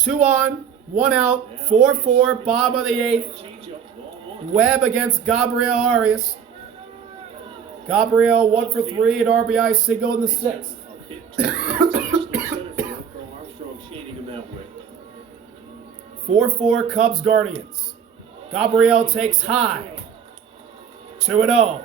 2 on, 1 out, 4-4, bottom of the 8th. Webb against Gabriel Arias. Gabriel 1 for 3 at RBI single in the 6th. 4-4 Cubs Guardians. Gabriel takes high. 2-0.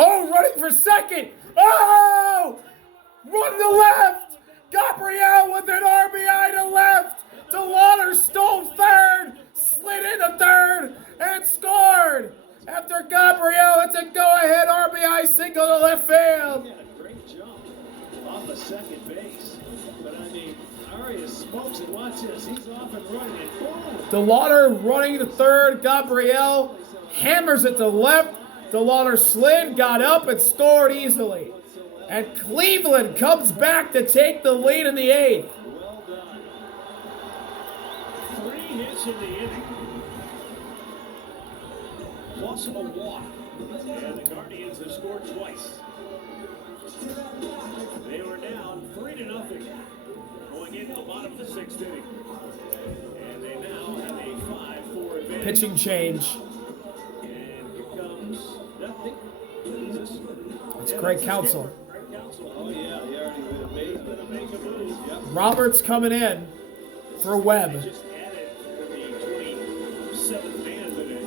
Oh, running for second. Oh! Run to left. Gabriel with an RBI to left. DeLauder stole third, slid into third, and scored. After Gabriel, it's a go-ahead RBI single to left field. Yeah, great jump off the second base. But I mean, Arias smokes it. Watch this. He's off and running. And boom! DeLauder running to third. Gabriel hammers it to left. DeLauder slid, got up, and scored easily. And Cleveland comes back to take the lead in the 8th. Well done. 3 hits in the inning. Plus a walk. And the Guardians have scored twice. They were down 3-0 going into the bottom of the 6th inning. And they now have a 5-4 advantage. Pitching change. And here comes nothing. It's Craig Counsell. Oh, yeah, he already made a move. Yep. Roberts coming in for Webb. Just added the 27th man today.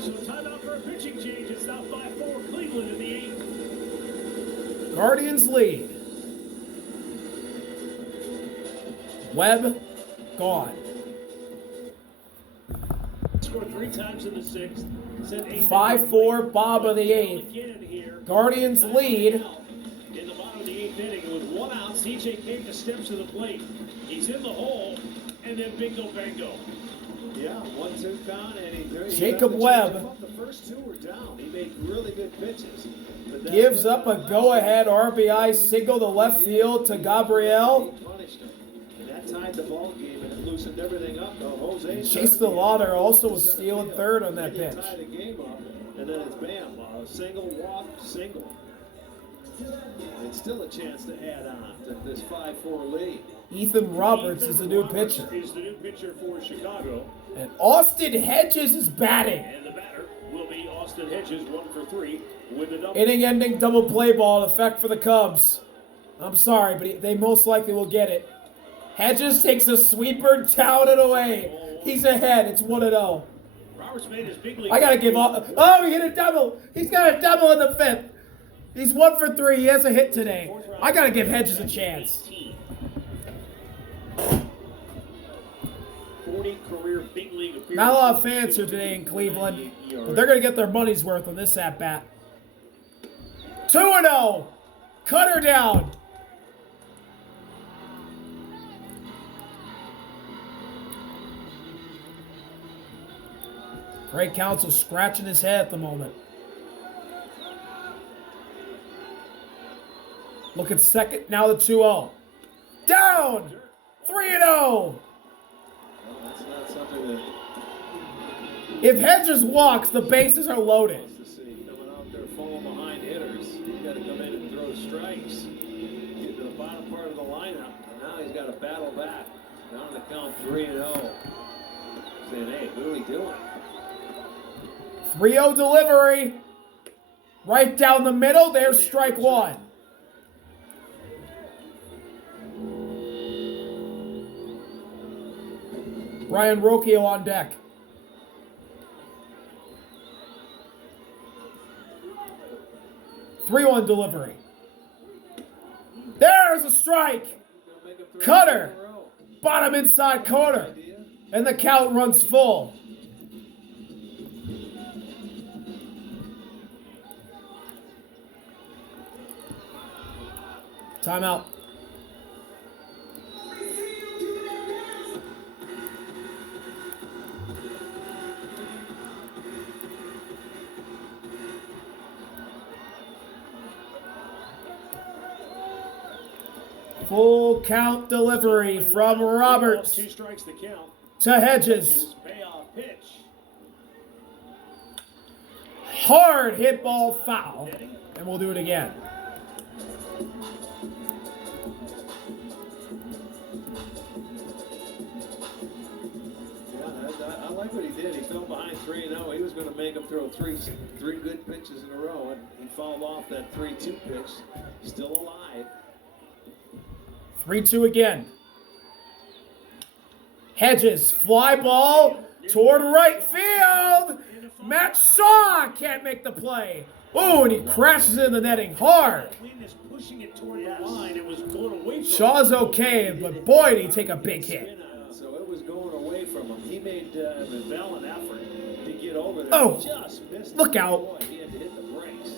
So timeout for a pitching change. It's now 5-4 Cleveland in the 8th. Guardians lead. Webb gone. Scored 3 times in the 6th. 5-4 Bob of the 8th. Guardians lead. In the bottom of the 8th inning with 1 out, CJ came to steps to the plate. He's in the hole, and then bingo bango. Yeah, 1-2 count, and he Jacob Webb the first 2 were down. He made really good pitches. gives up a go-ahead RBI single to left field to Gabriel. And that tied the ball game, and it loosened everything up. Chase DeLauder also was stealing third on that pitch. Tie the game up, and then it's bam, single, walk, single. It's still a chance to add on to this 5-4 lead. Ethan Roberts is the new pitcher. Is the new pitcher for Chicago. And Austin Hedges is batting. And the batter will be Austin Hedges, 1 for 3 with a double. Inning-ending double play ball in effect for the Cubs. I'm sorry, but they most likely will get it. Hedges takes a sweeper down and away. He's ahead. It's 1-0. Roberts made his big league. I gotta give up. Oh, he hit a double. He's got a double in the 5th. He's 1 for 3. He has a hit today. I gotta give Hedges a chance. 40 career big league appearances. Not a lot of fans here today in Cleveland, but they're gonna get their money's worth on this at bat. 2-0. Cutter down. Craig Counsell scratching his head at the moment. Look at second, now the 2-0. Down! 3-0! That's not something that If Hedges walks, the bases are loaded. to see. Coming out there falling behind hitters. He's got to come in and throw strikes. Get to the bottom part of the lineup. And now he's got to battle back. Down to count 3-0. Saying, hey, what are we doing? 3-0 delivery. Right down the middle, there's strike 1. Brian Rocchio on deck. Three-one delivery. There's a strike. Cutter. Bottom inside corner. And the count runs full. Timeout. Full count delivery from Roberts 2 strikes to count. to Hedges. Payoff pitch. Hard hit ball foul. And we'll do it again. I like what he did. He fell behind 3-0. He was going to make him throw three good pitches in a row, and he fouled off that 3-2 pitch. Still alive. 3-2 again. Hedges, fly ball toward right field. Matt Shaw can't make the play. Oh, and he crashes in the netting hard. Shaw's okay, but boy, did he take a big hit. So it was going away from him. He made the valiant effort to get over there. Oh, just missed look it. out. Boy, he had to hit the brakes.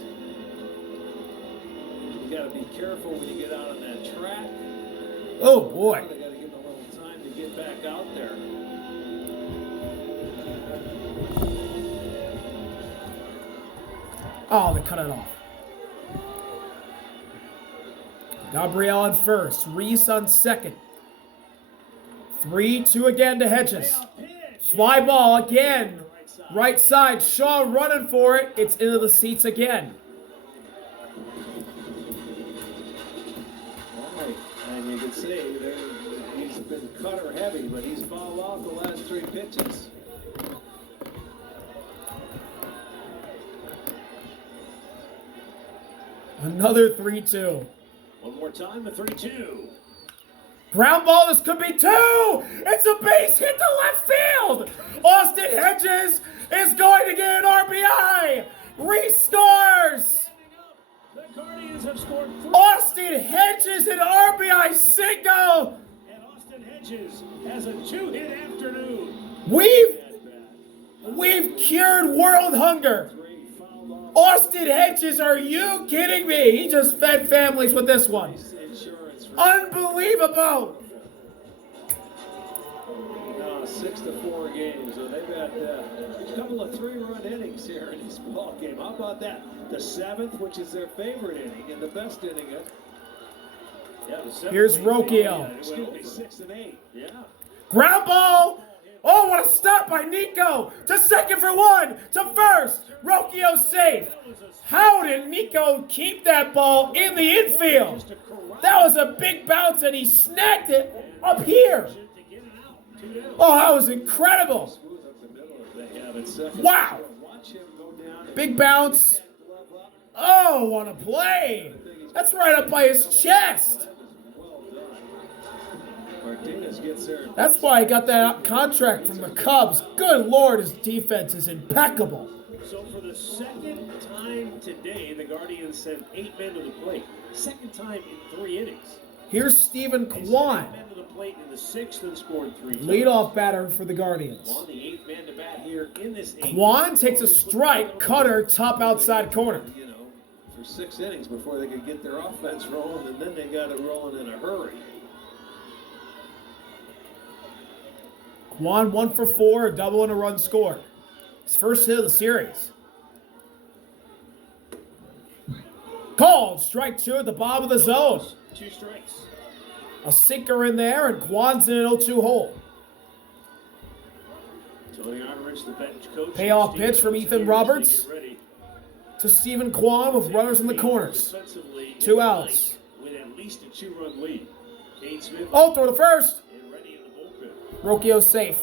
You got to be careful when you get out on that track. Oh, boy. They got to give him a little time to get back out there. Oh, they cut it off. Gabriel on first. Reese on second. 3-2 again to Hedges. Fly ball again. Right side. Shaw running for it. It's into the seats again. And you can see he's been cutter heavy, but he's fouled off the last 3 pitches. Another 3-2. One more time, a 3-2. Ground ball, this could be 2! It's a base hit to left field! Austin Hedges is going to get an RBI! Reese scores! The Guardians have scored 3. Austin Hedges an RBI single! And Austin Hedges has a 2-hit afternoon. We've cured world hunger. Austin Hedges, are you kidding me? He just fed families with this one. Unbelievable. 6-4 games. So they've got a couple of 3-run innings here in this ball game. How about that? The 7th, which is their favorite inning, and the best inning. Here's Rocchio. Excuse me, 6 and 8. Yeah. Ground ball. Oh, what a stop by Nico. To second for 1. To first. Rocchio safe. How did Nico keep that ball in the infield? That was a big bounce, and he snagged it up here. Oh, that was incredible. Wow. Big bounce. Oh, what a play. That's right up by his chest. That's why he got that contract from the Cubs. Good Lord, his defense is impeccable. So for the second time today, the Guardians sent 8 men to the plate. Second time in 3 innings. Here's Stephen Kwan. 8 men to the plate in the 6th and scored 3 times. Leadoff batter for the Guardians. Kwan, the 8th man to bat here in this 8th. Kwan takes a strike, cutter, top outside corner. You know, for 6 innings before they could get their offense rolling, and then they got it rolling in a hurry. Kwan 1 for 4, a double and a run scored. His first hit of the series. Called, strike 2 at the bottom of the zone. 2 strikes. A sinker in there, and Kwan's in an 0-2 hole. Tony Arterich, the bench coach. Payoff pitch from Ethan Roberts to Stephen Kwan with runners in the corners. 2 outs. With at least a 2-run lead. Kane Smith. Oh, throw to first. And ready in the bullpen. Rocchio safe.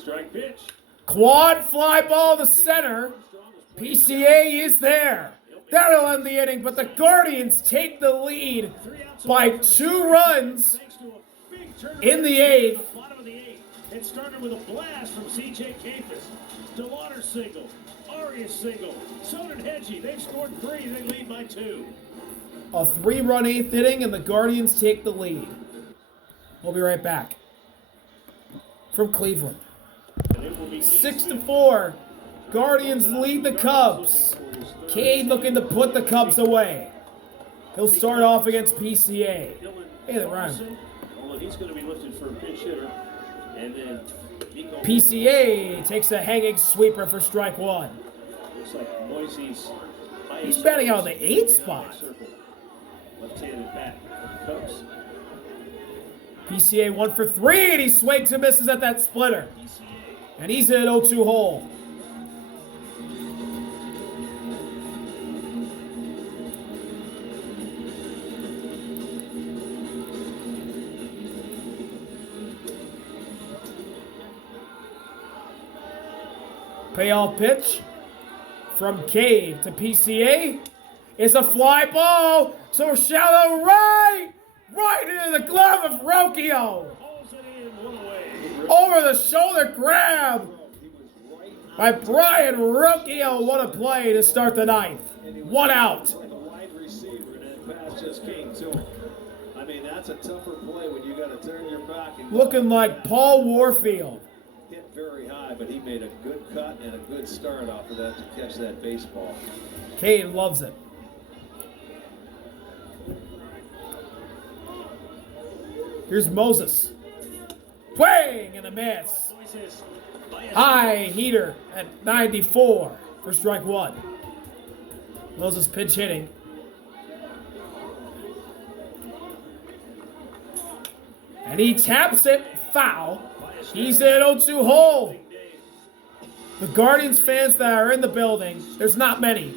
Strike pitch. Quad fly ball to center. PCA is there. That'll end the inning, but the Guardians take the lead by 2 runs in the 8th. It started with a blast from C.J. Capus. DeLauder single. Arias single. So did Hedgie. They've scored 3. They lead by 2. A 3-run 8th inning, and the Guardians take the lead. We'll be right back. From Cleveland. 6-4. Guardians lead the Cubs. Cade looking to put the Cubs away. He'll start off against PCA. Hey, that rhymed. Well, he's going to be lifted for a pinch hitter. And then PCA takes a hanging sweeper for strike one. Looks like Moisey's. He's batting out of the 8th spot. Left-handed bat. Cubs. PCA 1 for 3, and he swings and misses at that splitter. And he's in an 0-2 hole. Payoff pitch from Cade to PCA. It's a fly ball, so shallow right into the glove of Rocchio. Over the shoulder grab by Brian Rocchio. What a play to start the ninth. 1 out. Wide receiver, and that pass just came to him. I mean, that's a tougher play when you got to turn your back. And looking like Paul Warfield. Hit very high, but he made a good cut and a good start off of that to catch that baseball. Cade loves it. Here's Moses. Swing and a miss. High heater at 94 for strike one. Moses pinch hitting. And he taps it. Foul. He's in an 0-2 hole. The Guardians fans that are in the building, there's not many.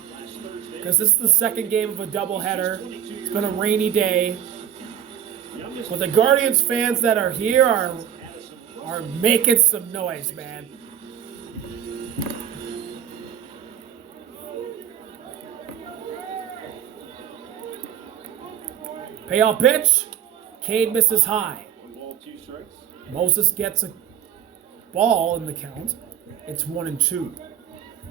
Because this is the second game of a doubleheader. It's been a rainy day. But the Guardians fans that are here are making some noise, man. Payoff pitch. Cade misses high. Moses gets a ball in the count. It's 1-2.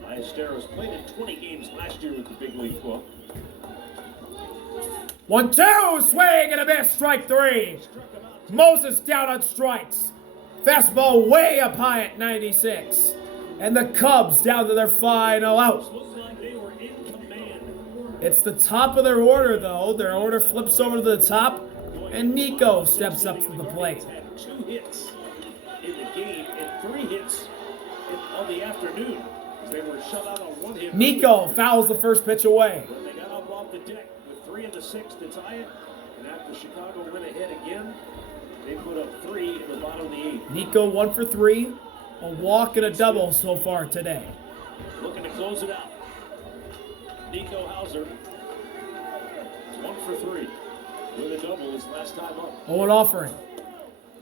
Ballesteros played in 20 games last year with the big league club. 1-2, swing and a miss, strike three. Moses down on strikes. Fastball way up high at 96. And the Cubs down to their final out. It's the top of their order, though. Their order flips over to the top, and Nico steps up to the plate. 2 hits in the game and 3 hits on the afternoon. They were shut out on 1 hit. Nico fouls the first pitch away. They got up off the deck with 3 in the 6th to tie it, and after Chicago went ahead again, they put up 3 in the bottom of the 8th. Nico 1 for 3, a walk and a double so far today. Looking to close it out. Nico Hauser, 1 for 3 with a double his last time up. Oh, an offering.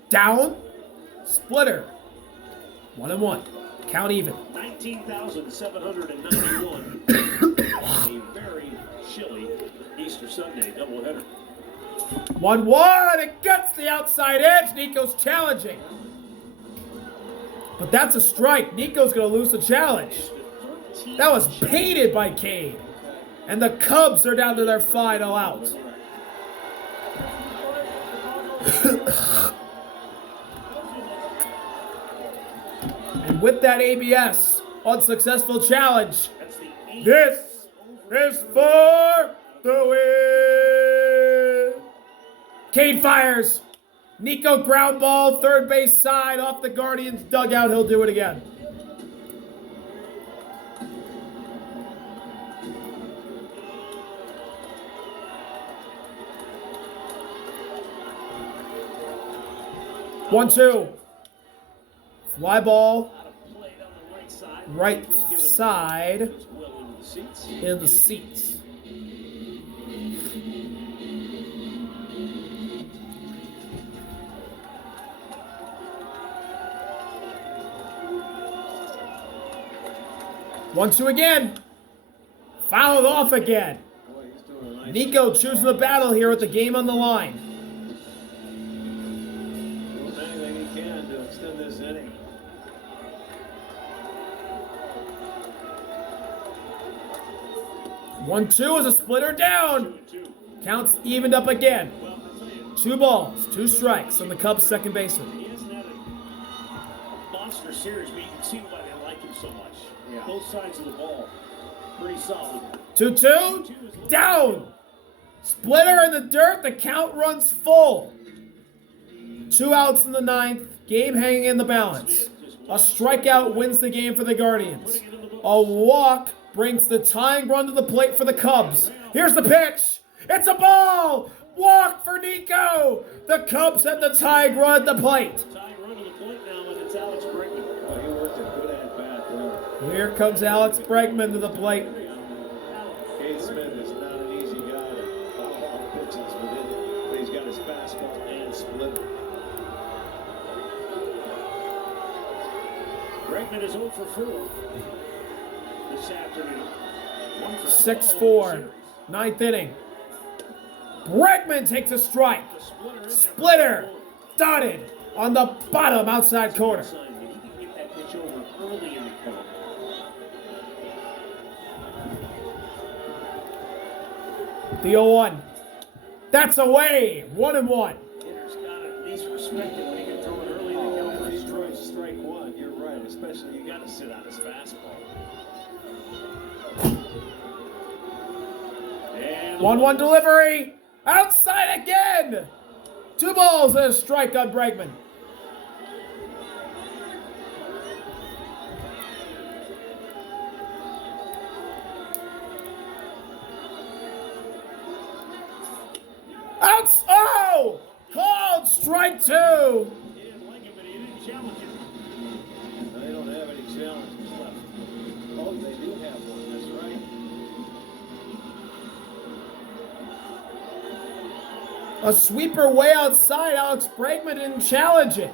Down, splitter. 1-1. Count even. 19,791. A very chilly Easter Sunday doubleheader. 1-1. It gets the outside edge. Nico's challenging. But that's a strike. Nico's going to lose the challenge. That was painted by Cade. And the Cubs are down to their final out. And with that ABS unsuccessful challenge, this is for the win. Cade fires. Nico ground ball, third base side off the Guardians dugout. He'll do it again. One, two. Fly ball. Right side. In the seats. One, two again. Fouled off again. Nico choosing the battle here with the game on the line. Doing anything he can to extend this inning. One, two is a splitter down. Counts evened up again. 2 balls, 2 strikes on the Cubs' second baseman. He hasn't had a monster series, but you can see why they like him so much. Yeah. Both sides of the ball, pretty solid. 2-2, down. Splitter in the dirt, the count runs full. 2 outs in the 9th, Game hanging in the balance. A strikeout wins the game for the Guardians. A walk brings the tying run to the plate for the Cubs. Here's the pitch. It's a ball. Walk for Nico. The Cubs have the tying run at the plate. Tying run to the plate now, and it's Alex Bregman. Oh, he worked a good at-bat there. Here comes Alex Bregman to the plate. Cade Smith is not an easy guy to foul off pitches with it, but he's got his fastball and splitter. Bregman is 0 for 4 this afternoon. 6-4, ninth inning. Bregman takes a strike. Splitter dotted on the bottom outside corner. He can get that pitch over early in the count. The 0-1. That's away. 1-1. Hitter's got to at least respect it when he can throw it early in the count. If he throws strike one, you're right. Especially you got to sit on his fastball. 1-1 delivery. Outside again. 2 balls and a strike on Bregman. Oh! Called strike 2. He didn't like it, but he didn't challenge it. They don't have any challenges left. Oh, they do have one. That's right. A sweeper way outside. Alex Bregman didn't challenge it.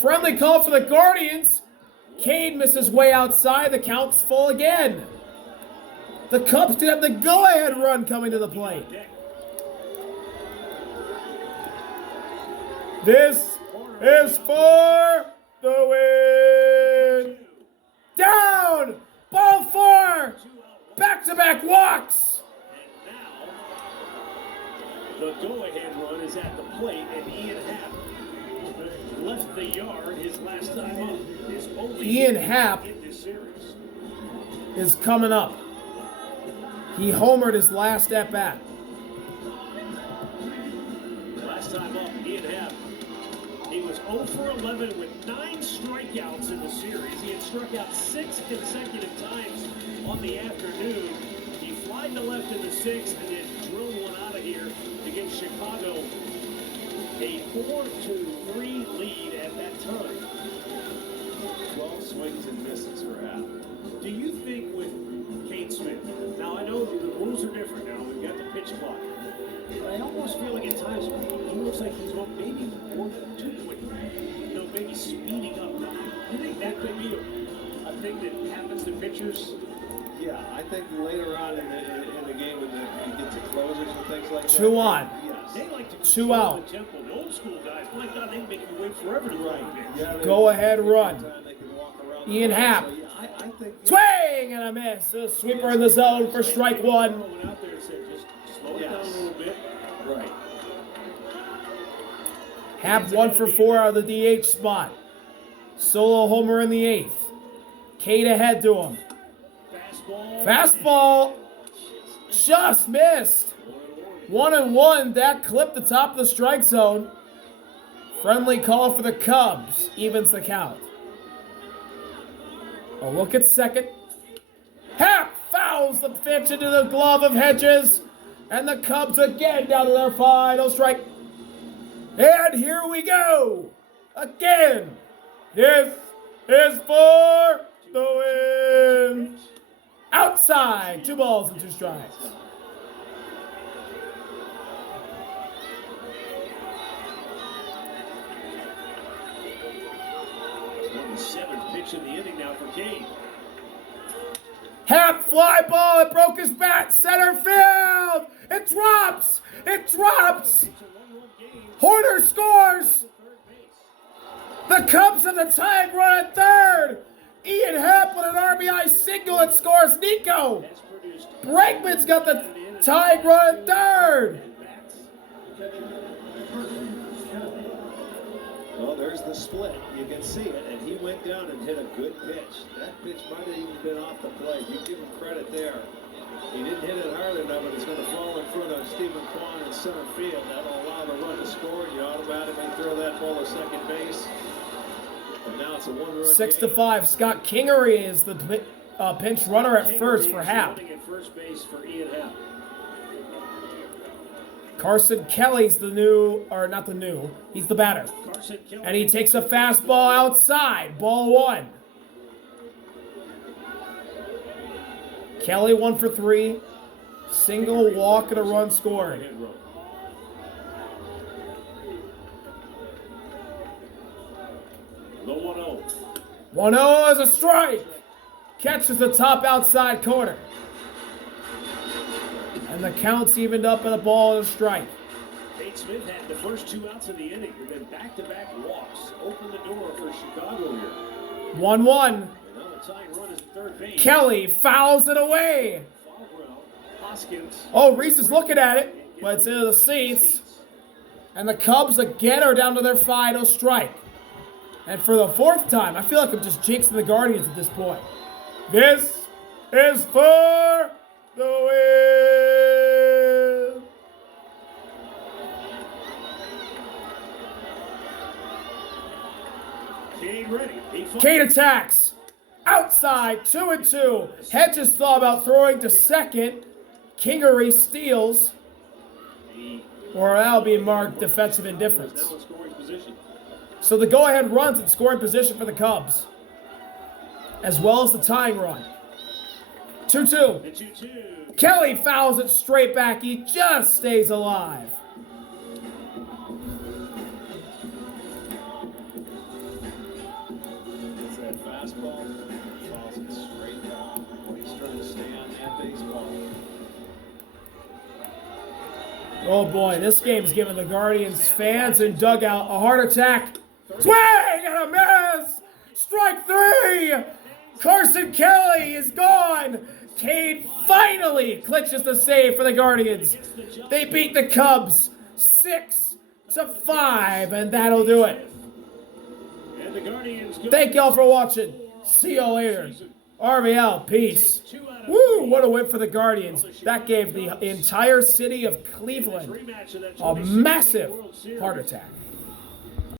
Friendly call for the Guardians. Cade misses way outside. The count's full again. The Cubs did have the go-ahead run coming to the plate. This is for the win. Down. Ball 4. Back-to-back walks. The go-ahead run is at the plate, and Ian Happ left the yard his last time up. His only Ian Happ in this series is coming up. He homered his last at-bat. Last time up, Ian Happ. He was 0 for 11 with 9 strikeouts in the series. He had struck out 6 consecutive times on the afternoon. He flied to left in the 6th and then drilled one out of here against Chicago. A 4-3 lead at that time. 12 swings and misses for Happ. Do you think with Cade Smith, now I know the rules are different now, we've got the pitch clock, but I almost feel like at times he looks like he's maybe more too quick, maybe speeding up. Do you think that could be a thing that happens to pitchers? Yeah, I think later on in the game when you get to closers and things like that. 2 on. Yes. They like to 2 out. the tempo. The old school guys, like that, they make you wait forever to run. Yeah, go-ahead run. Ian Happ. Swing and a miss. A sweeper in the zone for strike 1. Went out there and said, just slow it down a little bit. Right. Happ 1 for 4 out of the DH spot. Solo homer in the 8th. Cade ahead to him. Fastball just missed. 1-1. That clipped the top of the strike zone. Friendly call for the Cubs. Evens the count. A look at second. Happ fouls the pitch into the glove of Hedges. And the Cubs again down to their final strike. And here we go. Again. This is for the win. Outside. 2 balls and 2 strikes. The 7th pitch in the inning now for Cade. Happ fly ball. It broke his bat. Center field. It drops. It drops. Horner scores. The Cubs have the tying run at third. Ian Happ with an RBI single and scores Nico. Bregman's got the tying run at third. Well, there's the split. You can see it, and he went down and hit a good pitch. That pitch might have even been off the plate. You give him credit there. He didn't hit it hard enough, but it's going to fall in front of Stephen Kwan in center field. That'll allow the run to score, and you automatically throw that ball to second base. Now it's a 1-run 6-5. Scott Kingery is the pinch runner at first for Happ. Running at first base for Ian Happ. Carson Kelly's the new, or not the new, he's the batter. Carson Kelly. And he takes a fastball outside. Ball 1. Kelly 1 for 3. Single, walk, and a run scored. The 1-0. 1-0 is a strike. Catches the top outside corner. And the count's evened up and the ball is a strike. Nate Smith had the first 2 outs of the inning, and then back-to-back walks opened the door for Chicago here. 1-1. And now the tying run is at third base. Kelly fouls it away. Foul ground. Hoskins. Oh, Reese is looking at it, but it's into the seats. And the Cubs again are down to their final strike. And for the 4th time, I feel like I'm just jinxing the Guardians at this point. This is for the win. Kane ready. Kane attacks. Outside, 2-2. Hedges thought about throwing to second. Kingery steals. Or that'll be marked defensive indifference. Now in scoring position. So the go-ahead runs in scoring position for the Cubs, as well as the tying run. 2-2. The 2-2. Kelly fouls it straight back. He just stays alive. It's that fastball. Fouls it straight back. He's trying to stay on that baseball. Oh boy, this game's giving the Guardians fans and dugout a heart attack. Swing and a miss! Strike 3! Carson Kelly is gone! Cade finally clinches the save for the Guardians. They beat the Cubs 6-5, and that'll do it. And the Guardians go. Thank y'all for watching. See y'all later. RBL, peace. Woo, what a win for the Guardians. That gave the entire city of Cleveland a massive heart attack.